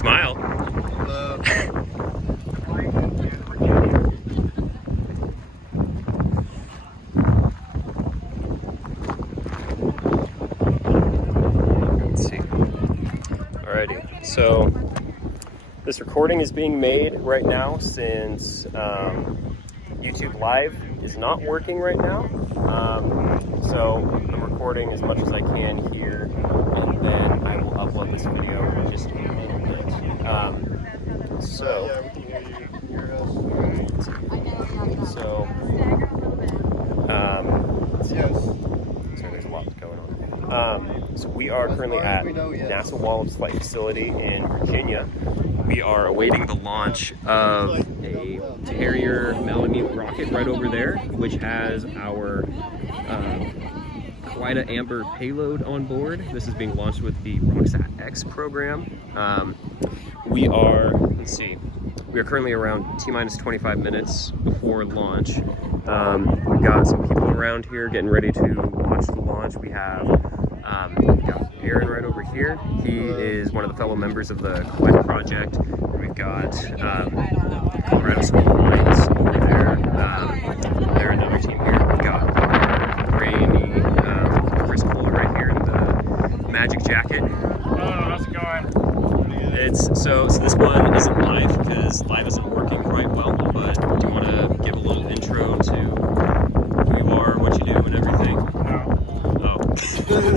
Smile. Let's see. Alrighty, so this recording is being made right now since YouTube Live is not working right now. So I'm recording as much as I can here, and then I will upload this video in just a little bit. So there's a lot going on. So we are currently at NASA Wallops Flight Facility in Virginia. We are awaiting the launch of a Terrier Malamute rocket right over there, which has our KAUIDA-AMBER payload on board. This is being launched with the RockSat-X program. We are currently around T-minus 25 minutes before launch. We've got some people around here getting ready to watch the launch. We have got Aaron right over here. He is one of the fellow members of the KAUIDA project. We've got Colorado School Alliance over there. They're another team here. We've got Randy, Chris Kohler right here in the magic jacket. Oh, how's it going? So this one isn't live because live isn't working quite well, but do you want to give a little intro to who you are, what you do, and everything? No. Oh.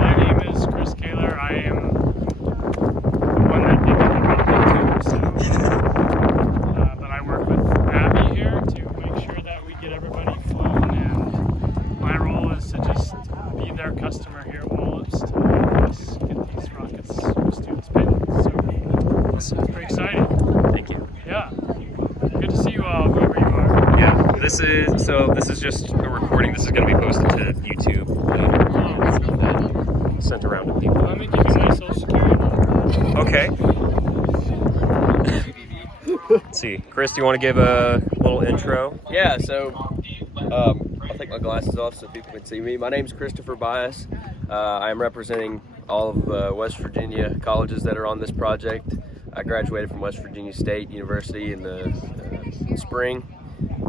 My name is Chris Kohler. I am the one that did the rocket too, but I work with Abby here to make sure that we get everybody flown, and my role is to just be their customer here at Wallops to get these rockets to its payload. So it's pretty exciting. Thank you. Yeah. Good to see you all, whoever you are. Yeah, this is just a recording. This is going to be posted to YouTube later. Sent around to people. Let me give you my social security number. Okay. Let's see. Chris, do you want to give a little intro? Yeah, so I'll take my glasses off so people can see me. My name is Christopher Bias. I am representing all of West Virginia colleges that are on this project. I graduated from West Virginia State University in the spring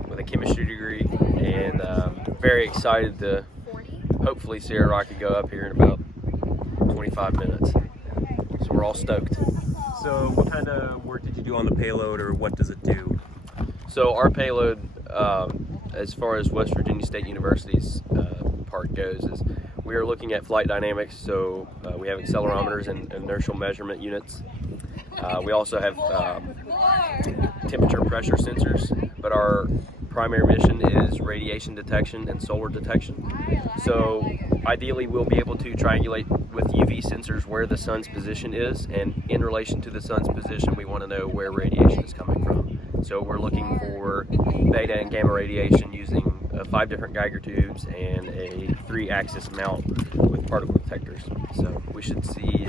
with a chemistry degree, and very excited to hopefully see our rocket go up here in about 25 minutes. So we're all stoked. So what kind of work did you do on the payload, or what does it do? So our payload, as far as West Virginia State University's part goes, is we are looking at flight dynamics. So we have accelerometers and inertial measurement units. We also have temperature and pressure sensors, but our primary mission is radiation detection and solar detection. So ideally we'll be able to triangulate with UV sensors where the sun's position is, and in relation to the sun's position we want to know where radiation is coming from. So we're looking for beta and gamma radiation using 5 different Geiger tubes and a 3-axis mount with particle detectors. So we should see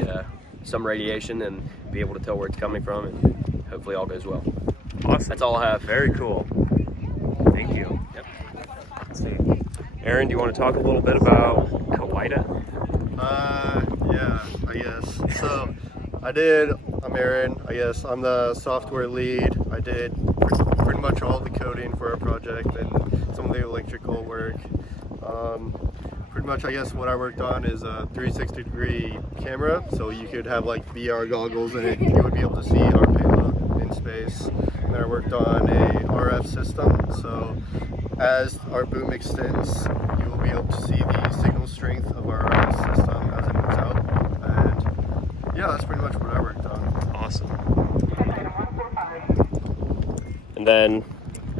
some radiation and be able to tell where it's coming from, and hopefully all goes well. Awesome. That's all I have. Very cool. Thank you. Yep. Let's see. Aaron, do you want to talk a little bit about KAUIDA? Yeah, I guess. So I'm Aaron. I guess I'm the software lead. I did pretty much all the coding for our project and some of the electrical work. Pretty much, I guess, what I worked on is a 360-degree camera, so you could have like VR goggles and you would be able to see our payload in space. And then I worked on a RF system, so as our boom extends, you will be able to see the signal strength of our RF system as it moves out. And yeah, that's pretty much what I worked on. Awesome. And then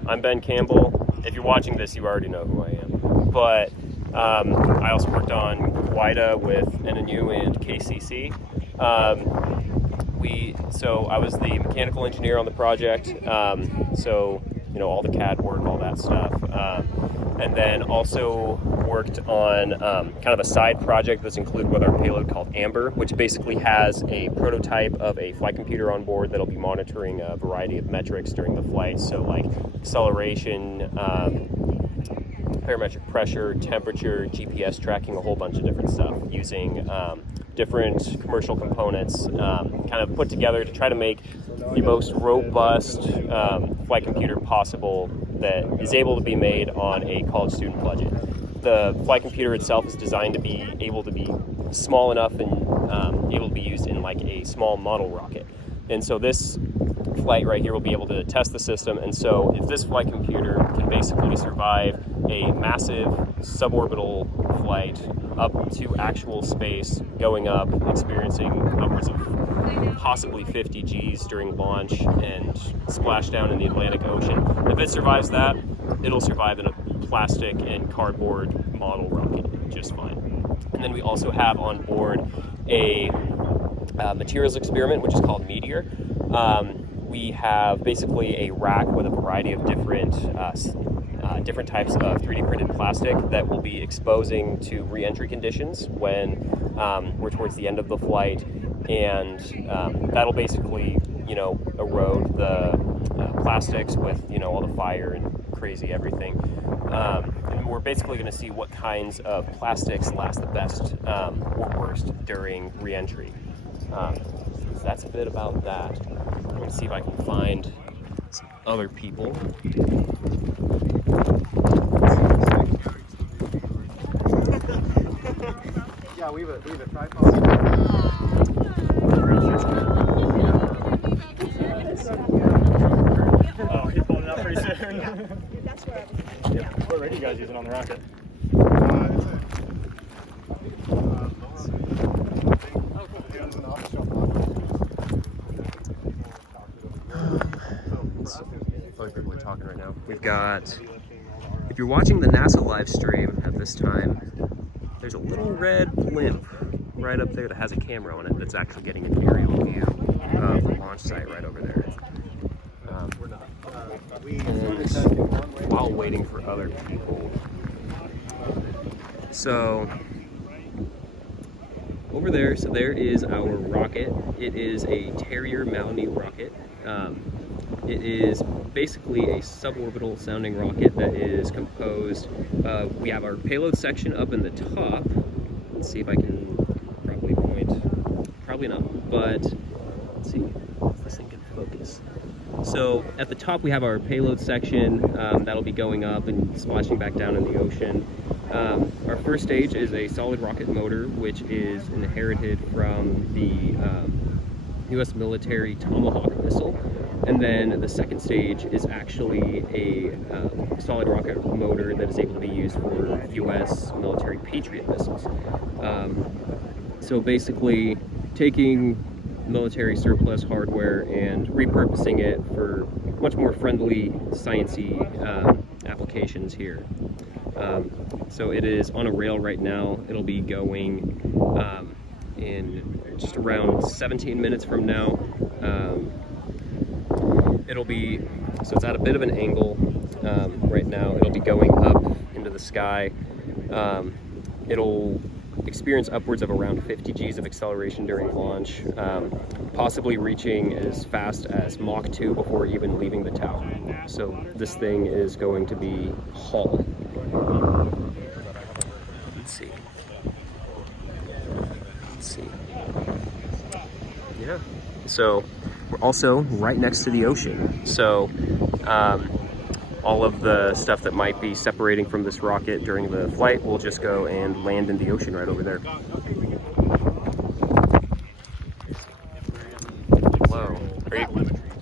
I'm Ben Campbell. If you're watching this, you already know who I am. But I also worked on KAUIDA with NNU and KCC. So I was the mechanical engineer on the project. So, you know, all the CAD work, all that stuff. And then also worked on kind of a side project that's included with our payload called Amber, which basically has a prototype of a flight computer on board that'll be monitoring a variety of metrics during the flight. So like acceleration, barometric pressure, temperature, GPS tracking, a whole bunch of different stuff using different commercial components kind of put together to try to make the most robust flight computer possible that is able to be made on a college student budget. The flight computer itself is designed to be able to be small enough and able to be used in like a small model rocket. And so this flight right here will be able to test the system. And so if this flight computer can basically survive a massive suborbital flight up to actual space, going up, experiencing upwards of possibly 50 Gs during launch and splash down in the Atlantic Ocean, if it survives that, it'll survive in a plastic and cardboard model rocket just fine. And then we also have on board a materials experiment, which is called Meteor. We have basically a rack with a variety of different types of 3D printed plastic that will be exposing to re-entry conditions when we're towards the end of the flight, and that'll basically, erode the plastics with, all the fire and crazy everything. And we're basically going to see what kinds of plastics last the best or worst during re-entry. So that's a bit about that. I'm going to see if I can find some other people. Yeah, we have a tripod. Oh, he's pulling it out pretty soon. What are you guys using on the rocket? People are talking right now. We've got, if you're watching the NASA live stream at this time, there's a little red blimp right up there that has a camera on it that's actually getting an aerial view of the launch site right over there. And while waiting for other people. So over there, there is our rocket. It is a Terrier Malamute rocket. It is basically a suborbital sounding rocket that is composed of, we have our payload section up in the top. Let's see if I can probably point, probably not, but let's see if this thing can focus. So at the top we have our payload section that'll be going up and splashing back down in the ocean. Our first stage is a solid rocket motor, which is inherited from the US military Tomahawk missile. And then the second stage is actually a solid rocket motor that is able to be used for US military Patriot missiles. So basically taking military surplus hardware and repurposing it for much more friendly, sciencey applications here. So it is on a rail right now. It'll be going in just around 17 minutes from now. It'll be, so it's at a bit of an angle right now. It'll be going up into the sky. It'll experience upwards of around 50 Gs of acceleration during launch, possibly reaching as fast as Mach 2 before even leaving the tower. So this thing is going to be hauling. Let's see. Yeah. So we're also right next to the ocean. So all of the stuff that might be separating from this rocket during the flight will just go and land in the ocean right over there. Hello.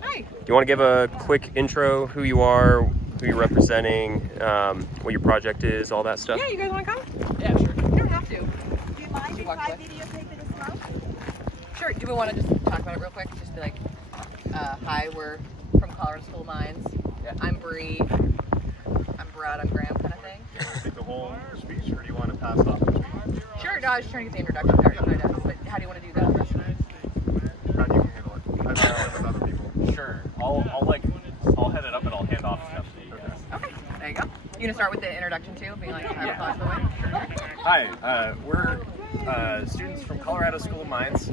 Hi. Do you want to give a quick intro, who you are, who you're representing, what your project is, all that stuff? Yeah, you guys want to come? Yeah, sure. You don't have to. Do you mind if I videotape it as well? Sure. Do we want to just talk about it real quick? Just be like, hi, we're from Colorado School of Mines. Yeah. I'm Bree. I'm Brad. I'm Graham, kind of thing. Take the whole speech, or do you want to pass off the speech? Sure. No, I was just trying to get the introduction part, kind of. But how do you want to do that? Brad, you can handle it. I've done it with other people. Sure. I'll head it up and I'll hand off stuff. Okay. There you go. You gonna start with the introduction too, being like, how to pass the way? Hi, we're students from Colorado School of Mines.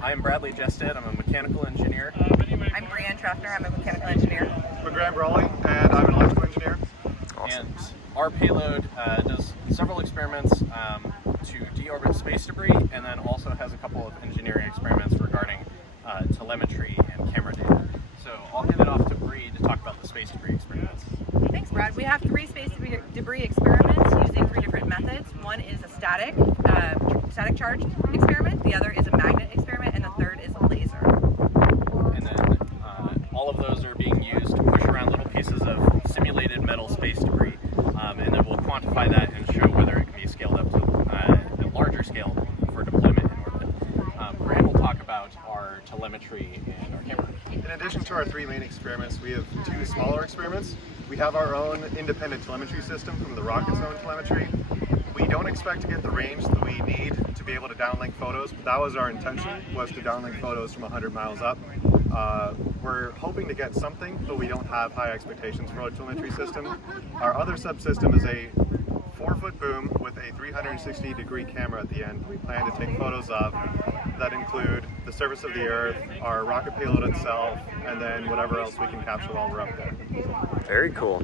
I'm Bradley Jested. I'm a mechanical engineer. I'm Brianne Treffner. I'm a mechanical engineer. I'm Graham Brawley, and I'm an electrical engineer. Awesome. And our payload does several experiments to deorbit space debris and then also couple of engineering experiments regarding telemetry and camera data. So I'll hand it off to Bree to talk about the space debris experiments. Thanks, Brad. We have 3 space debris experiments using 3 different methods. One is a static charge experiment, the other is a magnet experiment, and the third is a laser. And then all of those are being used to push around little pieces of simulated metal space debris, and then we'll quantify that and show whether it can be scaled up to a larger scale for deployment in orbit. Graham will talk about our telemetry and our camera. In addition to our 3 main experiments, we have 2 smaller experiments. We have our own independent telemetry system from the rocket's own telemetry. We don't expect to get the range that we need to be able to downlink photos, but that was our intention, was to downlink photos from 100 miles up. We're hoping to get something, but we don't have high expectations for our telemetry system. Our other subsystem is a 4-foot boom with a 360-degree camera at the end we plan to take photos of that include the surface of the Earth, our rocket payload itself, and then whatever else we can capture while we're up there. Very cool.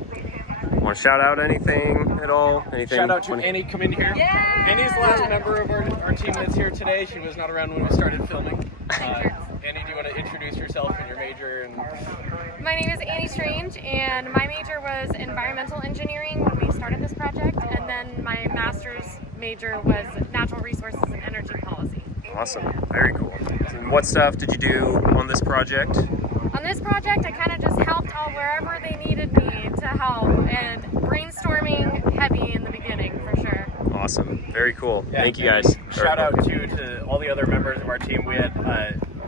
Want to shout out anything at all? Anything? Shout out to Annie, come in here. Yay! Annie's the last member of our team that's here today. She was not around when we started filming. Annie, do you want to introduce yourself and your major? And My name is Annie Strange, and my major was environmental engineering when we started this project, and then my master's major was natural resources and energy policy. Awesome. Very cool. And what stuff did you do on this project? On this project, I kind of just helped out wherever they needed me to help, and brainstorming heavy in the beginning for sure. Awesome. Very cool. Yeah, Thank you guys. Shout out to all the other members of our team. We had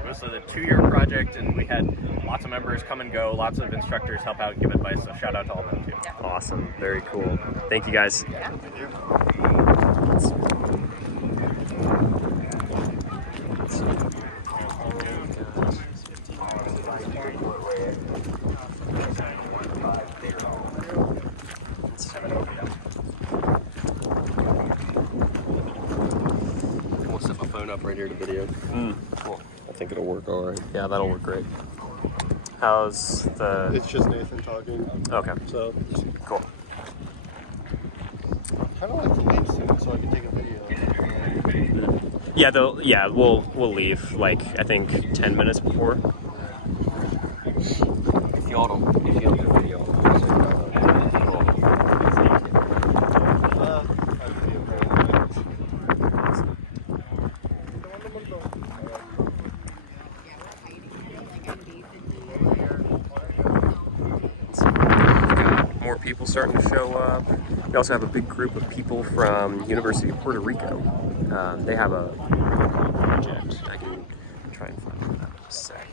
this was a 2-year project, and we had lots of members come and go, lots of instructors help out, give advice, so shout out to all of them too. Yeah. Awesome. Very cool. Thank you guys. Yeah. Thank you. We'll set my phone up right here to video. Cool. I think it'll work all right. Yeah, that'll work great. How's the... It's just Nathan talking, Okay. so Cool. I kind of like to leave soon so I can take a video. Yeah, we'll leave like I think 10 minutes before. If y'all don't do video, More people starting to show up. We also have a big group of people from University of Puerto Rico. They have a project. I can try and find that in a sec.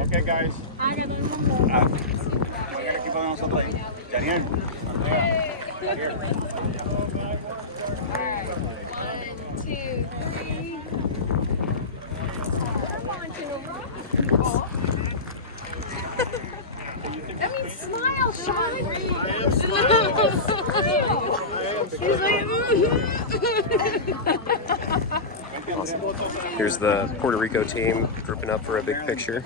Okay, guys. Vengan aquí para nosotros ahí. Daniel. Here. 1, 2, 3. Come on, Chino. I mean, smile, Sean. He's like, Awesome. Here's the Puerto Rico team grouping up for a big picture.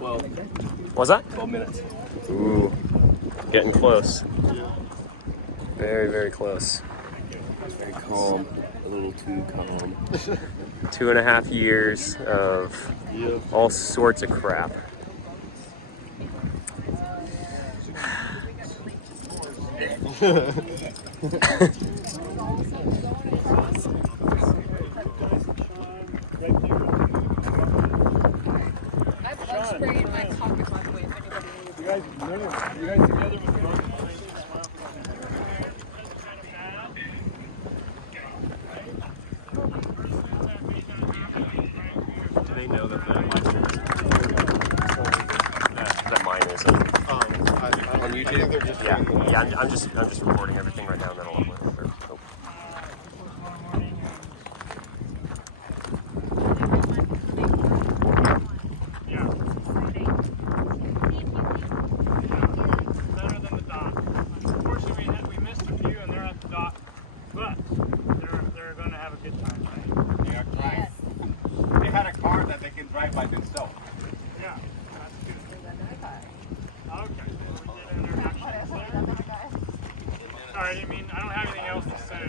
Well, What's that? 12 minutes. Ooh, getting close. Very, very close. Very calm. A little too calm. 2.5 years of all sorts of crap. Do they know that the live stream is that mine isn't? On YouTube? They're just Yeah, I'm just recording everything right now and then I'll upload it. Oh. Better than the dot. Unfortunately, we missed a few and they're at the dot, but they're going to have a good time, right? They are drive. They had a car that they can drive by themselves. Yeah, that's good. Okay, we did international there. Sorry, I mean, I don't have anything else to say.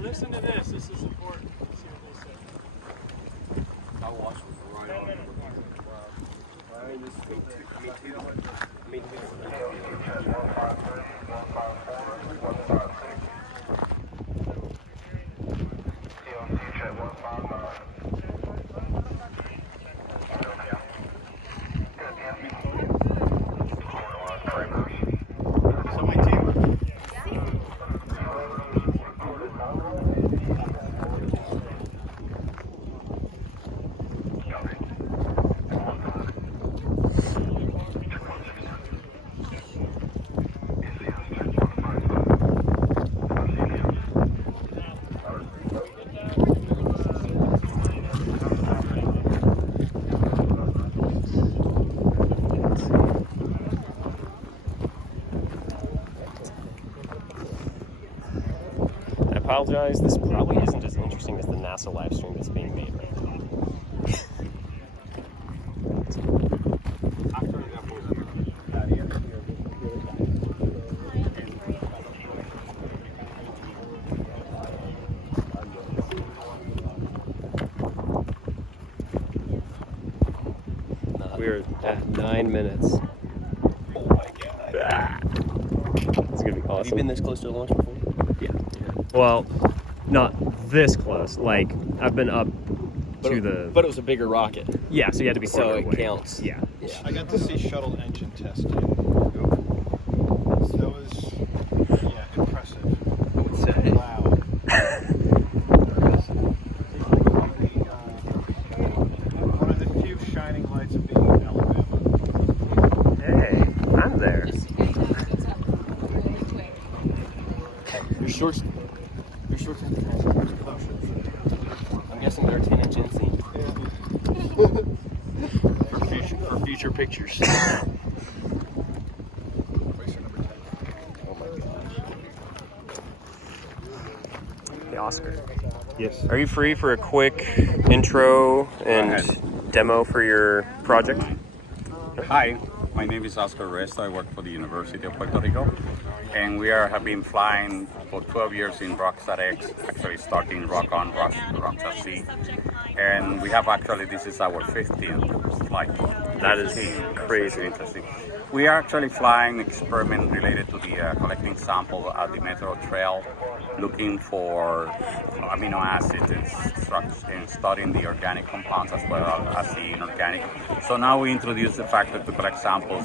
Listen to this. This is important. Let's see what they say. I'll watch with the right on. So my team. I apologize, this probably isn't as interesting as the NASA live stream that's being made right now. We're at 9 minutes. Oh my god. It's gonna be awesome. Have you been this close to a launch before? Yeah. Well, not this close. Like, I've been up to the... But it was a bigger rocket. Yeah, so you had to be So farther it away. counts. Yeah. I got to see shuttle engine testing. That was, impressive. I would say. Wow. One of the few shining lights of being in Alabama. Hey, I'm there. Your shorts. I'm guessing they're 10-inch inseam. For future pictures. Racer number 10. Oh my gosh. Hey, Oscar. Yes. Are you free for a quick intro and demo for your project? Hi, my name is Oscar Resta. I work for the University of Puerto Rico, and we have been flying for 12 years in RockSat-X, actually starting RockSat-C, and we have this is our 15th flight. That is 15. crazy. Very interesting. We are actually flying an experiment related to the collecting sample at the Metro Trail, looking for amino acids and studying the organic compounds as well as the inorganic. So now we introduce the fact that to collect samples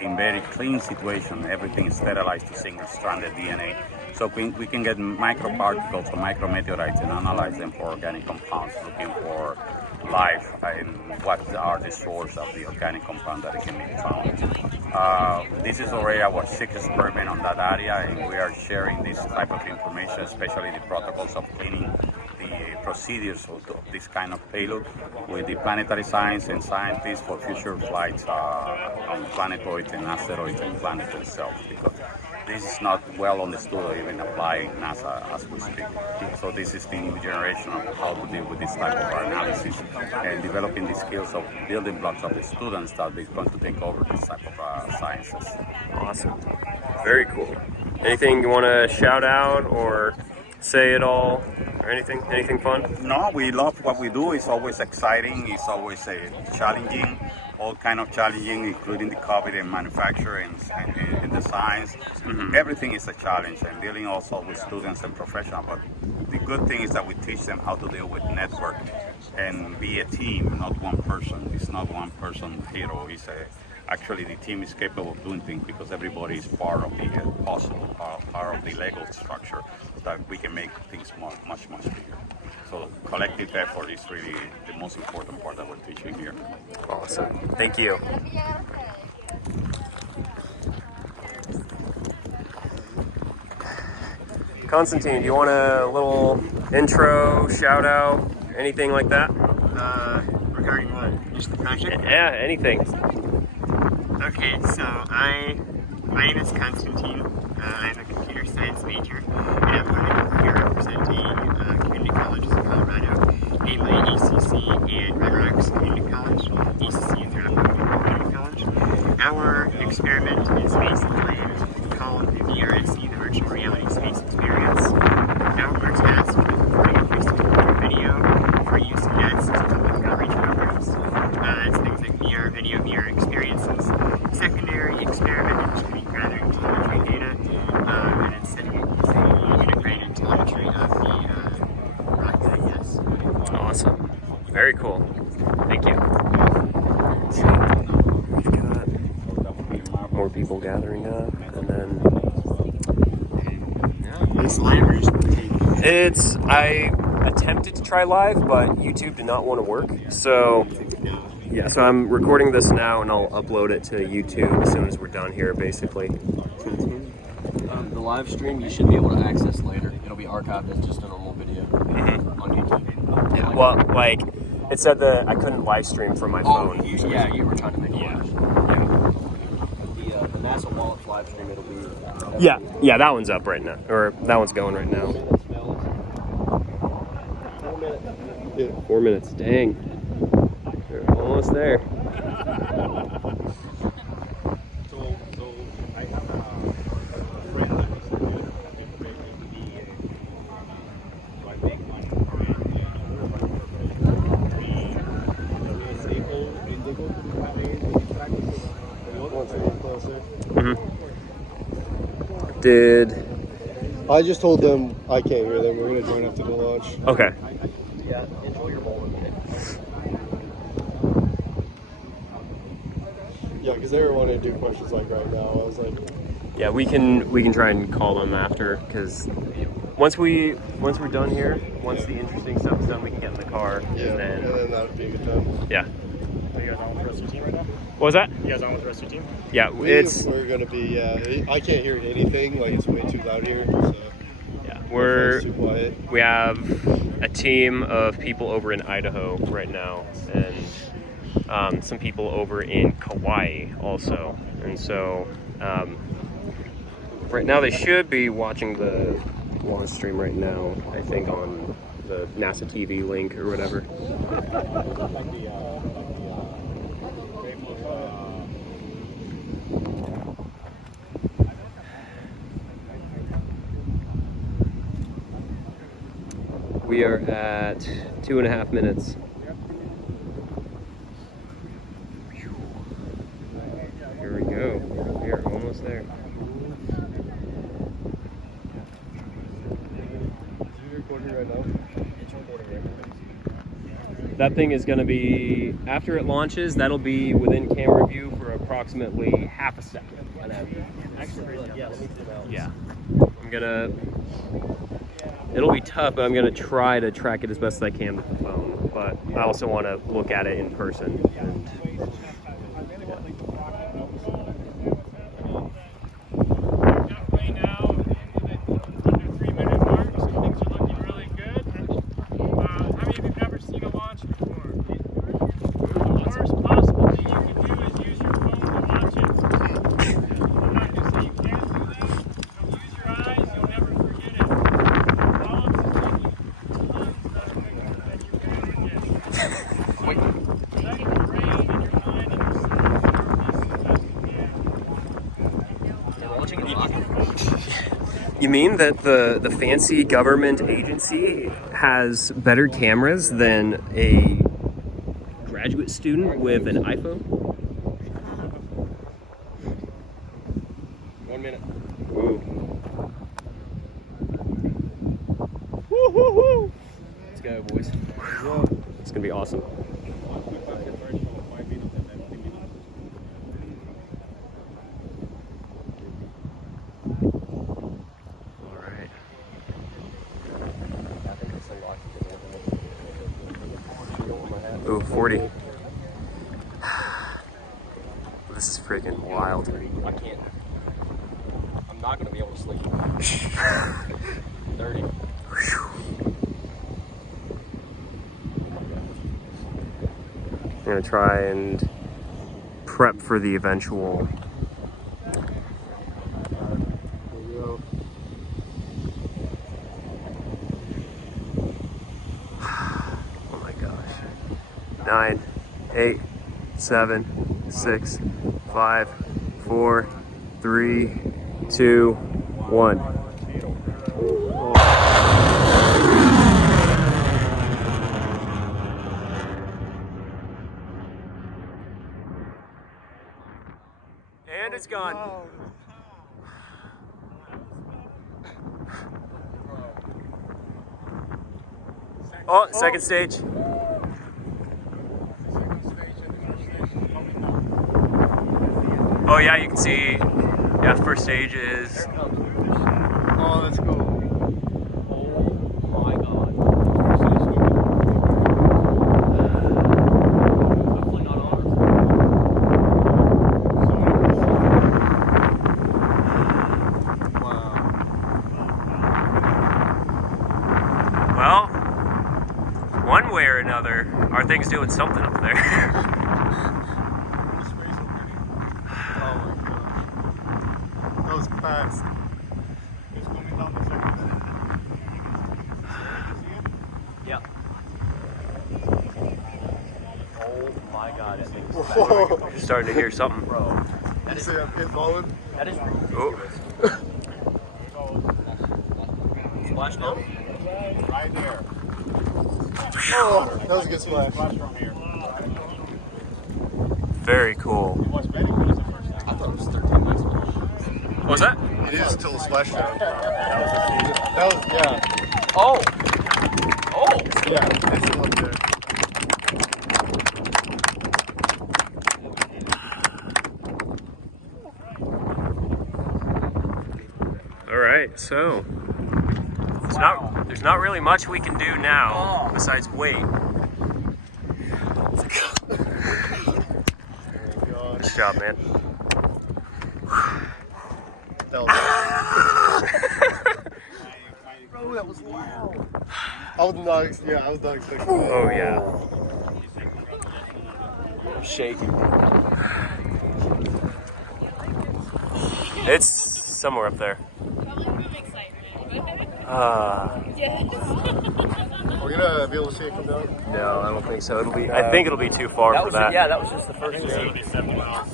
in very clean situation, everything is sterilized to single-stranded DNA. So we can get microparticles or micrometeorites and analyze them for organic compounds, looking for life and what are the source of the organic compound that it can be found. This is already our 6th experiment on that area, and we are sharing this type of information, especially the protocols of cleaning, the procedures of this kind of payload with the planetary science and scientists for future flights on planetoids and asteroids and planet itself, because this is not well understood or even applied in NASA as we speak. So this is the new generation of how to deal with this type of analysis and developing the skills of building blocks of the students that are going to take over this type of sciences. Awesome. Very cool. Anything you want to shout out or say at all? Or anything fun? No, we love what we do. It's always exciting. It's always challenging. All kind of challenging, including the COVID and manufacturing and the science. Mm-hmm. Everything is a challenge, and dealing also with students and professionals. But the good thing is that we teach them how to deal with network and be a team, not one person. It's not one person hero. It's actually the team is capable of doing things because everybody is part of the puzzle, part of the Lego structure, that we can make things much bigger. So collective effort is really the most important part that we're teaching here. Awesome. Thank you. Constantine, do you want a little intro, shout out, anything like that? Regarding what? Just the project? Yeah, anything. Okay, so my name is Constantine. I'm a computer science major, and I'm coming here representing community colleges in Colorado, namely ECC and Red Rocks Community College. ECC is Red Rocks Community College. Our experiment is basically called the VRSE, the Virtual Reality Space Experience. Now we're tasked with recording a 360 video for use in NASA's public outreach programs. It's things like video VR experiences. Secondary experiment is going to be gathering telemetry data, and it's setting it using integrated telemetry of the rocket, I guess. Awesome. Very cool. Thank you. We've got more people gathering up, and then It's live or just I attempted to try live, but YouTube did not want to work. So yeah, so I'm recording this now, and I'll upload it to YouTube as soon as we're done here, basically. The live stream you should be able to access later. It'll be archived as just a normal video on YouTube. Yeah, well, like it said that I couldn't live stream from my phone. Yeah, you were trying to make it work. The NASA Wallops live stream, it'll be... Yeah, that one's up right now, or that one's going right now. 4 minutes, dang. We're almost there. I have a friend that is I just told them I can't hear them. We're going to join after the launch. Okay. Yeah, enjoy your moment. Yeah, because they were wanting to do questions like right now. I was like, Yeah, we can try and call them after, because once we're done here, once the interesting stuff's done, we can get in the car. yeah, and and then that would be a good time. Yeah. Are you guys on with the rest of your team right now? What was that? You guys on with the rest of your team? Yeah, it's We're going to be, I can't hear anything. Like, it's way too loud here. So yeah, it's too quiet. we have a team of people over in Idaho right now, and some people over in Kauai also, and so right now they should be watching the launch stream right now, I think, on the NASA TV link or whatever. We are at 2.5 minutes. Here we go. We are almost there. That thing is going to be, after it launches, that'll be within camera view for approximately half a second. Yeah. I'm gonna, it'll be tough, but I'm gonna try to track it as best as I can with the phone. But I also want to look at it in person. And, You mean that the fancy government agency has better cameras than a graduate student with an iPhone? 1 minute. Ooh. Woo-hoo-hoo! Let's go, boys. It's gonna be awesome. Oh, 40. This is freaking wild. I can't. I'm not gonna be able to sleep. 30. I'm gonna try and prep for the eventual. Oh my gosh. 9, 8, 7, 6, 5, 4, 3, 2, 1. And it's gone. Oh, second stage. Oh yeah, you can see, yeah, first stage is. Oh, that's cool. Oh my god. Hopefully not ours. Wow. Well, one way or another, our thing's doing something up there. That was fast. It's coming down the second. Yep. Oh my god, that thing's Whoa. You're starting to hear something. bro. You see that pin falling? That is Oh. splash now. Right there. Oh, that was a good splash. From here. Very cool. I thought it was 13 minutes. What was that? It is till the splash down. That was, yeah. Oh! Oh! Yeah, it's still up there. All right, so there's not really much we can do now besides wait. Good job, man. That was bro, that was loud. I was not expecting that. Oh yeah. I'm shaking. It's somewhere up there. We're gonna be able to see it come down? No, I don't think so. It'll be. I think it'll be too far for that. Yeah, that was just the first stage. It'll be 70 miles.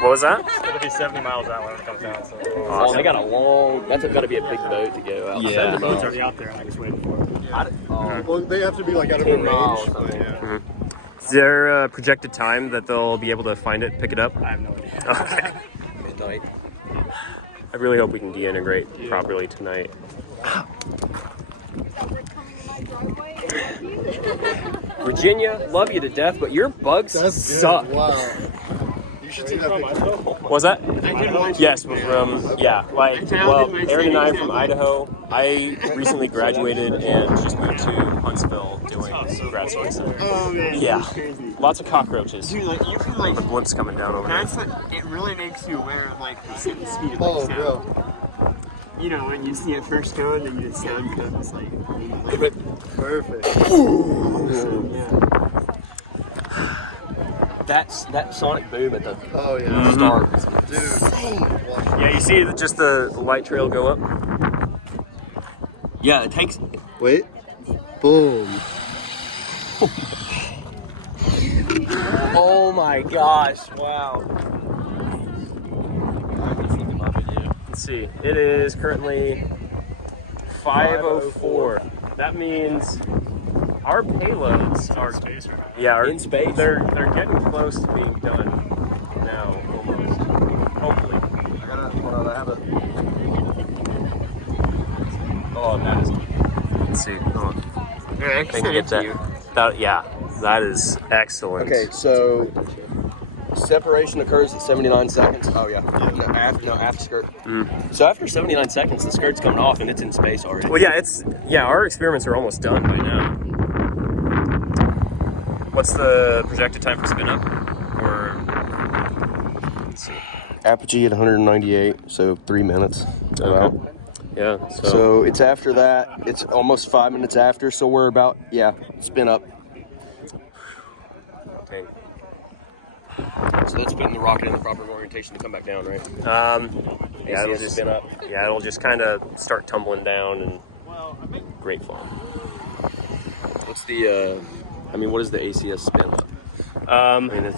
What was that? It'll be 70 miles out when it comes down. So. Oh, they got a long. That's got to be a big boat to go out. Yeah. The boat's already out there, and I just waited for it. Well, they have to be like out of their range. But yeah. Is there a projected time that they'll be able to find it, pick it up? I have no idea. Okay. Midnight. I really hope we can de-integrate properly tonight. Virginia, love you to death, but your bugs suck. Wow. You should see that picture. What was that? Yes, we're from, yeah, like, well, Aaron and I are from Idaho. I recently graduated and just moved to Huntsville doing grad school. Oh man, Yeah. that's crazy. Lots of cockroaches. Dude, like you can like The blimps coming down over there. that's like, it really makes you aware of like the speed of Oh, like sound. yeah. You know, when you see it first going and the sound comes like Perfect. That sonic boom at the Oh, yeah. start. Dude. Yeah, you see just the light trail go up? Yeah, it takes. Wait. Boom. Oh my gosh! Wow. Let's see. It is currently 5:04. That means our payloads are are in space. They're getting close to being done now, almost. Hopefully. I have it. Oh, that is. Let's see. Hold on. I I can get that. Yeah, that is excellent. Okay, so separation occurs at 79 seconds. Oh yeah. No, after skirt. So after 79 seconds, the skirt's coming off and it's in space already. Well, yeah, our experiments are almost done by now. What's the projected time for spin up? Or let's see. Apogee at 198, so 3 minutes. Okay. Yeah. So it's after that. It's almost 5 minutes after. So we're about spin up. Okay. So that's putting the rocket in the proper orientation to come back down, right? Yeah, it'll just spin up. Yeah, it'll just kind of start tumbling down and great fun. What's the? I mean, what is the ACS spin up? I mean,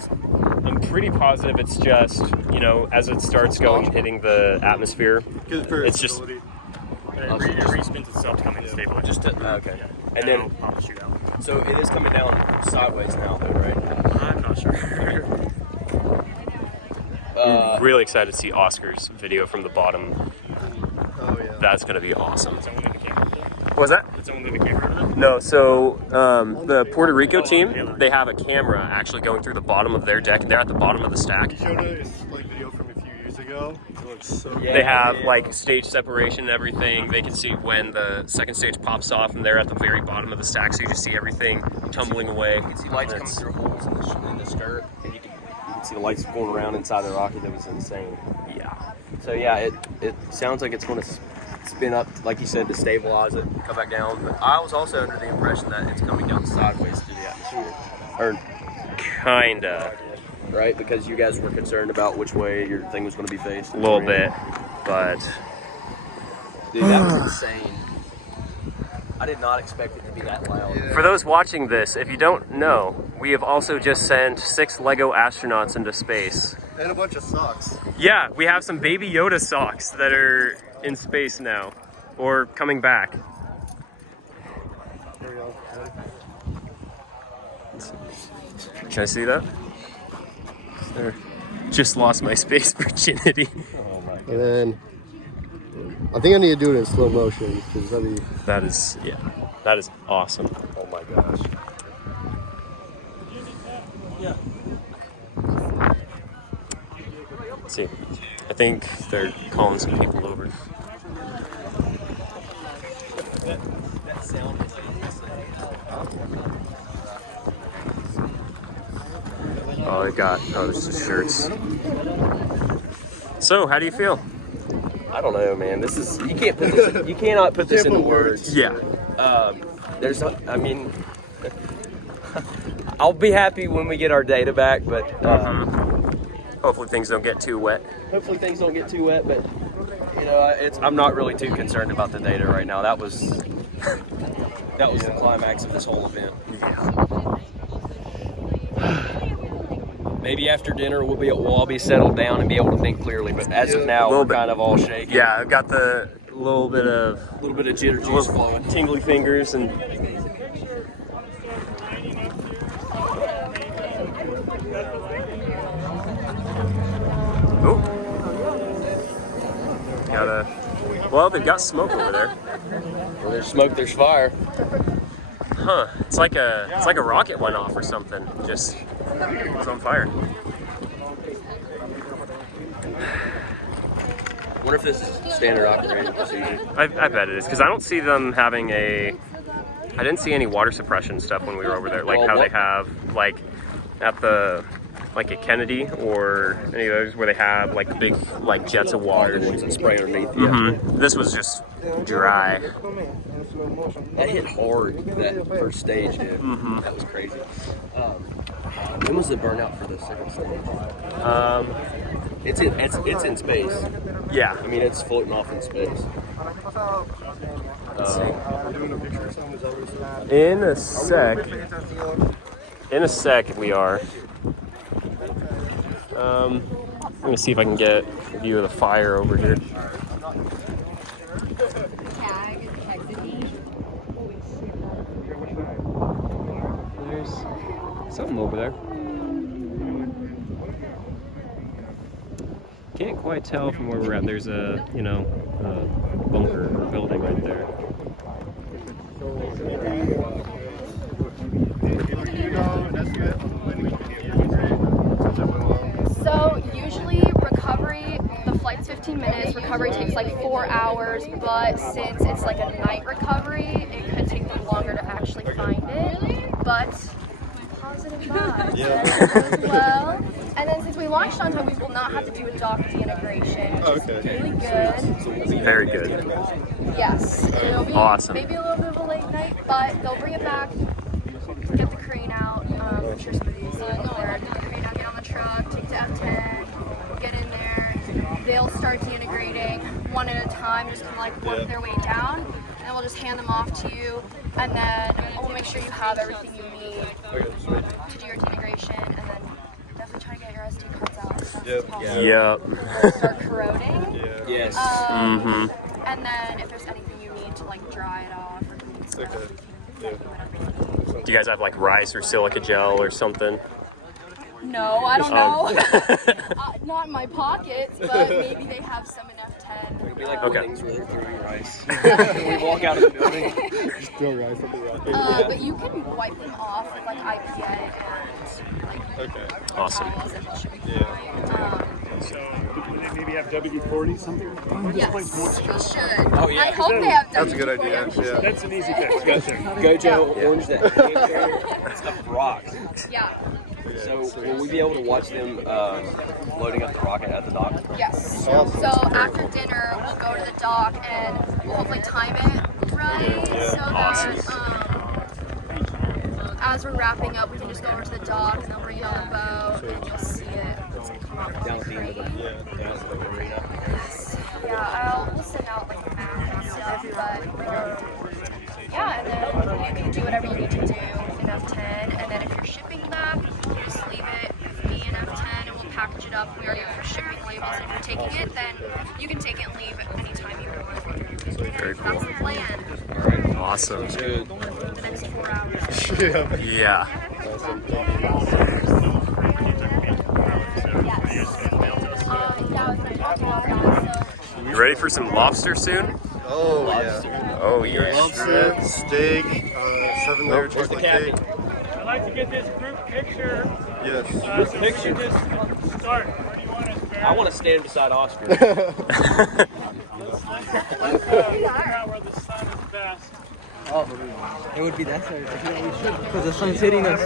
I'm pretty positive it's just, you know, as it starts going and hitting the atmosphere, it's just It respins itself to come into stabilize. Just to, okay. Yeah. And then pop a shoot out. So it is coming down sideways now, though, right? I'm not sure. I'm really excited to see Oscar's video from the bottom. Oh yeah. That's gonna be awesome. Did someone move the camera? What was that? Did someone move the camera? No, so the Puerto Rico team, they have a camera actually going through the bottom of their deck. They're at the bottom of the stack. You showed us like video from a few years ago. It looks so good. They have like stage separation and everything. They can see when the second stage pops off, and they're at the very bottom of the stack, so you just see everything tumbling away. You can see lights coming through holes in the skirt, and you can see the lights going around inside the rocket. That was insane. Yeah. So yeah, it sounds like it's going to spin up, like you said, to stabilize it, come back down. But I was also under the impression that it's coming down sideways through the atmosphere. Or Kinda. right, because you guys were concerned about which way your thing was going to be faced. A little bit, but Dude, that was insane. I did not expect it to be that loud. for those watching this, if you don't know, we have also just sent 6 Lego astronauts into space. And a bunch of socks. Yeah, we have some Baby Yoda socks that are in space now, or coming back. There we go. Can I see that? There. Just lost my space virginity. Oh my god. And then I think I need to do it in slow motion because that'd be. That is, yeah, that is awesome. Oh my gosh. Let's see, I think they're calling some people over. That sound is Oh, they got, there's the shirts. So, how do you feel? I don't know, man. This is, you can't put this, you cannot put this into words. Yeah. There's, I mean, I'll be happy when we get our data back, but Hopefully things don't get too wet. hopefully things don't get too wet. But you know, I'm not really too concerned about the data right now. That was the climax of this whole event. Maybe after dinner we'll all be settled down and be able to think clearly. But as of now, we're kind of all shaky. Yeah, I've got the little bit of jitter juice flowing, tingly fingers, and well, they've got smoke over there. Where there's smoke, there's fire. Huh? It's like a rocket went off or something. Just was on fire. I wonder if this is standard operating procedure. I bet it is, because I don't see them having I didn't see any water suppression stuff when we were over there, like how they have like at the at Kennedy or any of those where they have like big jets of water. The ones that spray underneath. This was just dry. That hit hard, that first stage, dude. That was crazy. When was the burnout for the second stage? It's in space. Yeah. I mean, it's floating off in space. In a sec we are. I'm gonna see if I can get a view of the fire over here. There's something over there. Can't quite tell from where we're at. There's a, bunker or building right there. So usually recovery, the flight's 15 minutes, recovery takes like 4 hours, but since it's like a night recovery, it could take them longer to actually find it. But positive vibes. As well. And then since we launched on time, we will not have to do a dock integration, which is really good. Very good. Yes. It'll be Awesome. maybe a little bit of a late night, but they'll bring it back, get the crane out. I'm sure some of you see it up there. Get the crane out, get on the truck, take to F10, get in there. They'll start deintegrating one at a time, just kind of like work their way down. And then we'll just hand them off to you. And then we'll make sure you have everything you need to do your deintegration. And then definitely try to get your SD cards out as fast as possible. Yep. They'll start corroding. Yes. And then if there's anything you need to like dry it off or clean stuff. Do you guys have like rice or silica gel or something? No, I don't know. Not in my pockets, but maybe they have some in F10. It'd be like things where they're throwing rice. Okay. We walk out of the building. Just throw rice at the rocket. But you can wipe them off with like IPA and like Awesome. towels and it should be fine. So maybe have WD-40 something? Yes, we should. Oh, yeah. I hope they have WD-40. That's a good idea. Yeah. That's an easy fix. Gotcha. Gojo orange that stuff rocks. Yeah. So will we be able to watch them loading up the rocket at the dock? Yes. So after dinner, we'll go to the dock and we'll hopefully time it right so that as we're wrapping up, we can just go over to the dock and they'll bring it on the boat and you'll see it come off Down the at the end of crane. down at the arena. Yeah, we'll send out like a map and stuff, but yeah, and then you can do whatever you need to do in F10, and then if you're shipping back, you just leave it with me in F10 and we'll package it up. We already have shipping labels, and if you're taking it, then you can take it and leave anytime you want. Very cool. That's the plan. Awesome. The next 4 hours. Yeah. You ready for some lobster soon? Oh, yeah. Oh, yes. Shrimp, steak, 7-layer chocolate cake. I'd like to get this group picture. Yes. So we can just start. Where do you want us, Barry? I want to stand beside Oscar. Let's figure out where the sun is best. Oh, it would be that side. Because the sun's hitting us.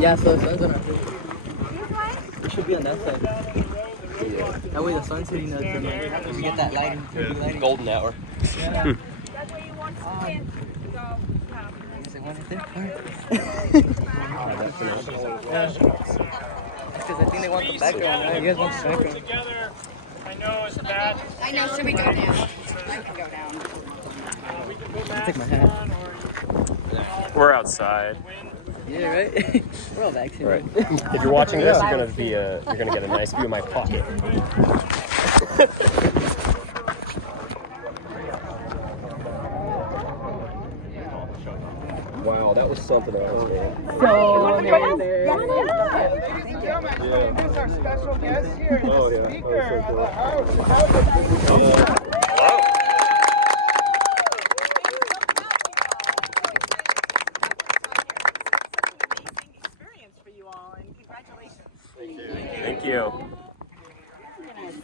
Yeah, so the sun's on our face. It should be on that side. That way the sun's hitting us and we get that lighting. lighting. Golden hour. Yeah. That way you want to stand. So, Because I think they want the background, right? You guys want the background. Together. I know it's bad. I know, should we go down? I can go down. I'll take my hat. We're outside. Yeah, right? We're all vaccinated. Right. If you're watching this, you're gonna get a nice view of my pocket. Wow, that was something else, man. Ladies and gentlemen, introduce our special guest here, the speaker of the house. Thank you.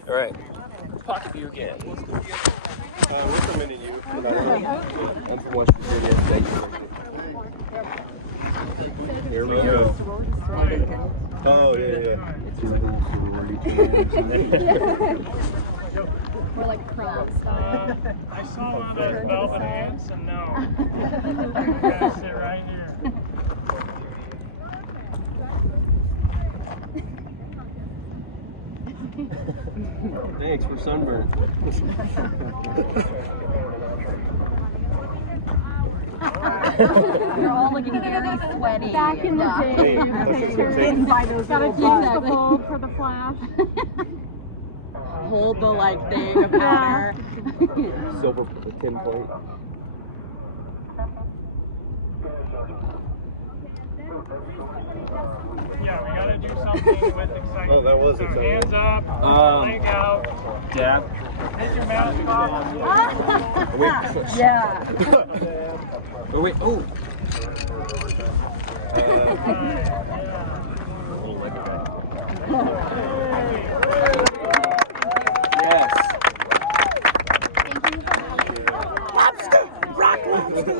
All right. Pocket view again. What's the mini you? I'm from West Virginia. Thank you. Here we go. Oh, yeah. We're like prom style. I saw one of those velvet ants and no. You gotta sit right here. Thanks for sunburn. You're all looking very sweaty. Back in the day, gotta use the bulb for the flash. Hold the thing of powder. Silver tin plate. Yeah, we gotta do something with excitement. Oh, that was So exciting. hands up, leg out. Dab. Take your mask off. Yeah. Oh, wait. Oh. Yes. Lobster! Rock lobster!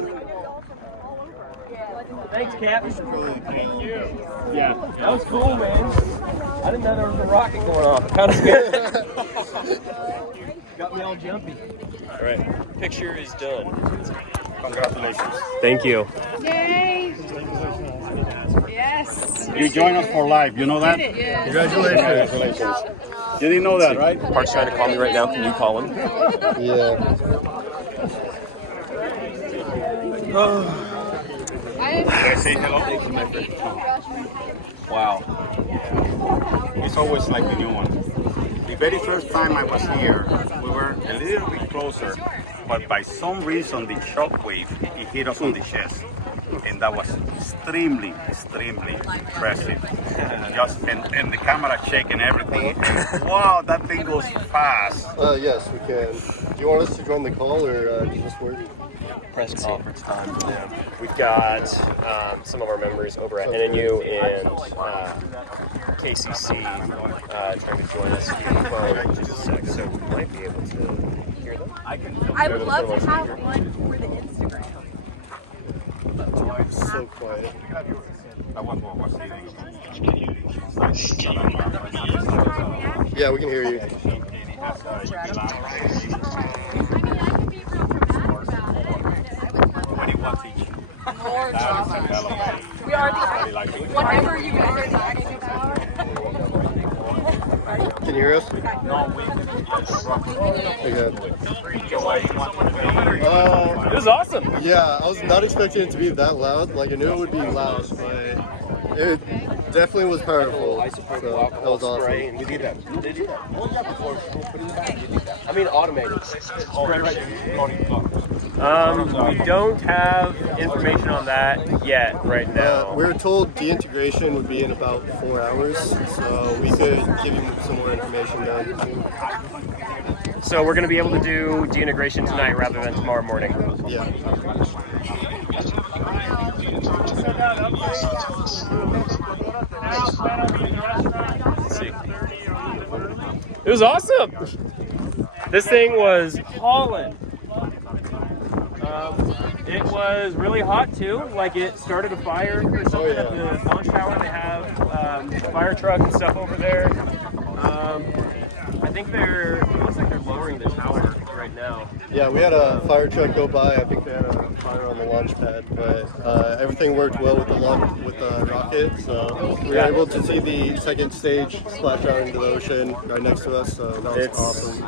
Thanks, Cap. Thank you. Yeah, that was cool, man. I didn't know there was a rocket going off. Kind of scared. Got me all jumpy. All right, picture is done. Congratulations. Thank you. Yay! Yes. You join us for life, you know that? Yes. Congratulations. You didn't know that, right? Park's trying to call me right now. Can you call him? Yeah. Can I say hello? Wow. It's always like the new one. The very first time I was here, we were a little bit closer, but by some reason the shockwave, it hit us on the chest. And that was extremely impressive. Just and the camera check and everything. Wow, that thing goes fast. Yes, we can. Do you want us to join the call or just work? Press conference time for them. We've got some of our members over at NNU and KCC trying to join us via phone in just a sec, so we might be able to hear them. I would love to have one for the Instagram. It's so quiet. Yeah, we can hear you. More drama. We are whatever you guys are talking about. Can you hear us? It was awesome. Yeah, I was not expecting it to be that loud. Like, I knew it would be loud, but it definitely was powerful. So that was awesome. You did that. Did you? I mean, automated. We don't have information on that yet right now. We were told deintegration would be in about 4 hours, so we could give you some more information then. So we're going to be able to do deintegration tonight rather than tomorrow morning. Yeah. Let's see. It was awesome. This thing was hauling. It was really hot too, like it started a fire or something at the launch tower. They have fire truck and stuff over there. I think it looks like they're lowering the tower right now. Yeah, we had a fire truck go by. I think they had a fire on the launch pad, but everything worked well with the rocket, so we were able to see the second stage splash out into the ocean right next to us, so that was awesome.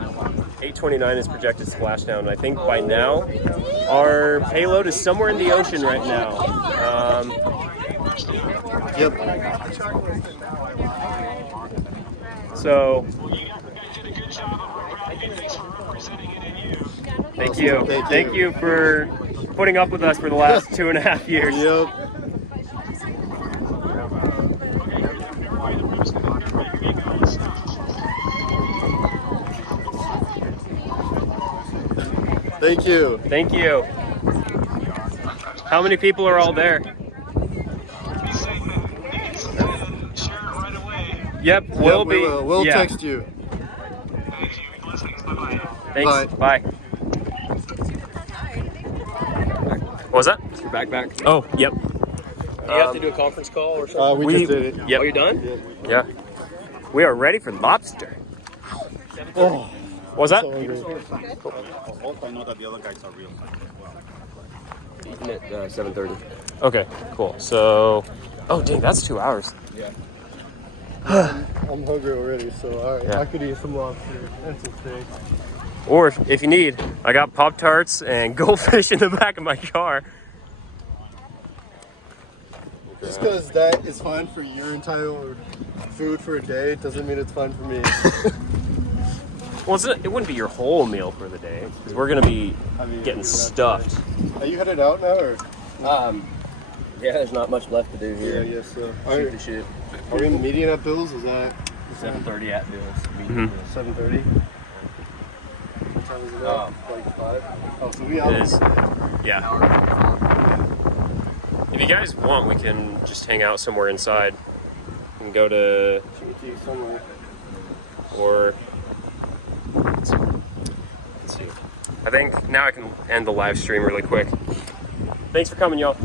829 is projected splashdown. I think by now our payload is somewhere in the ocean right now. Yep. So, thank you. Thank you for putting up with us for the last 2.5 years. Yep. Thank you. Thank you. How many people are all there? Yep, we'll text you. Thanks. Bye. What was that? Your backpack. Oh, yep. Do you have to do a conference call or something? We just did it. Yep. Oh, you're done? Yeah. We are ready for lobster. Oh. What was that? Also, I know that the other guys are real. Eating at 7:30. Okay, cool. So, oh dang, that's 2 hours. Yeah. I'm hungry already, so alright, Yeah. I could eat some lobster and some steak. Or if you need, I got Pop-Tarts and goldfish in the back of my car. Just because that is fine for your entire food for a day doesn't mean it's fine for me. Well, it wouldn't be your whole meal for the day, because we're going to be getting stuffed. Are you headed out now, or? Yeah, there's not much left to do here. Yeah, I guess so. Shoot the shit. Are we in the meeting at Bill's? Is that 7:30 at Bill's. 7:30? What time is it now? Like 5? Oh, so we out. It is. Yeah. If you guys want, we can just hang out somewhere inside. We can go to... somewhere. Or... Let's see. I think now I can end the live stream really quick. Thanks for coming, y'all.